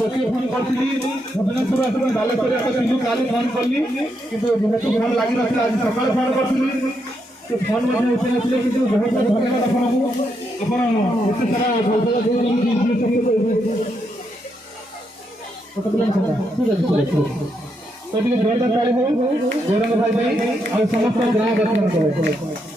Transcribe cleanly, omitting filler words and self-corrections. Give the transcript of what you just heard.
बच्चे फोन करती भुवनेश्वर बालेश्वर काली फोन कली कि जेहेतु फोन लगी ना आज सकाल फोन करी फोन उठे नथिले कि बहुत बहुत धन्यवाद आपको सारा ठीक है जोरदार ताली हो गौरंग भाई समस्त ग्राम दर्शन करें।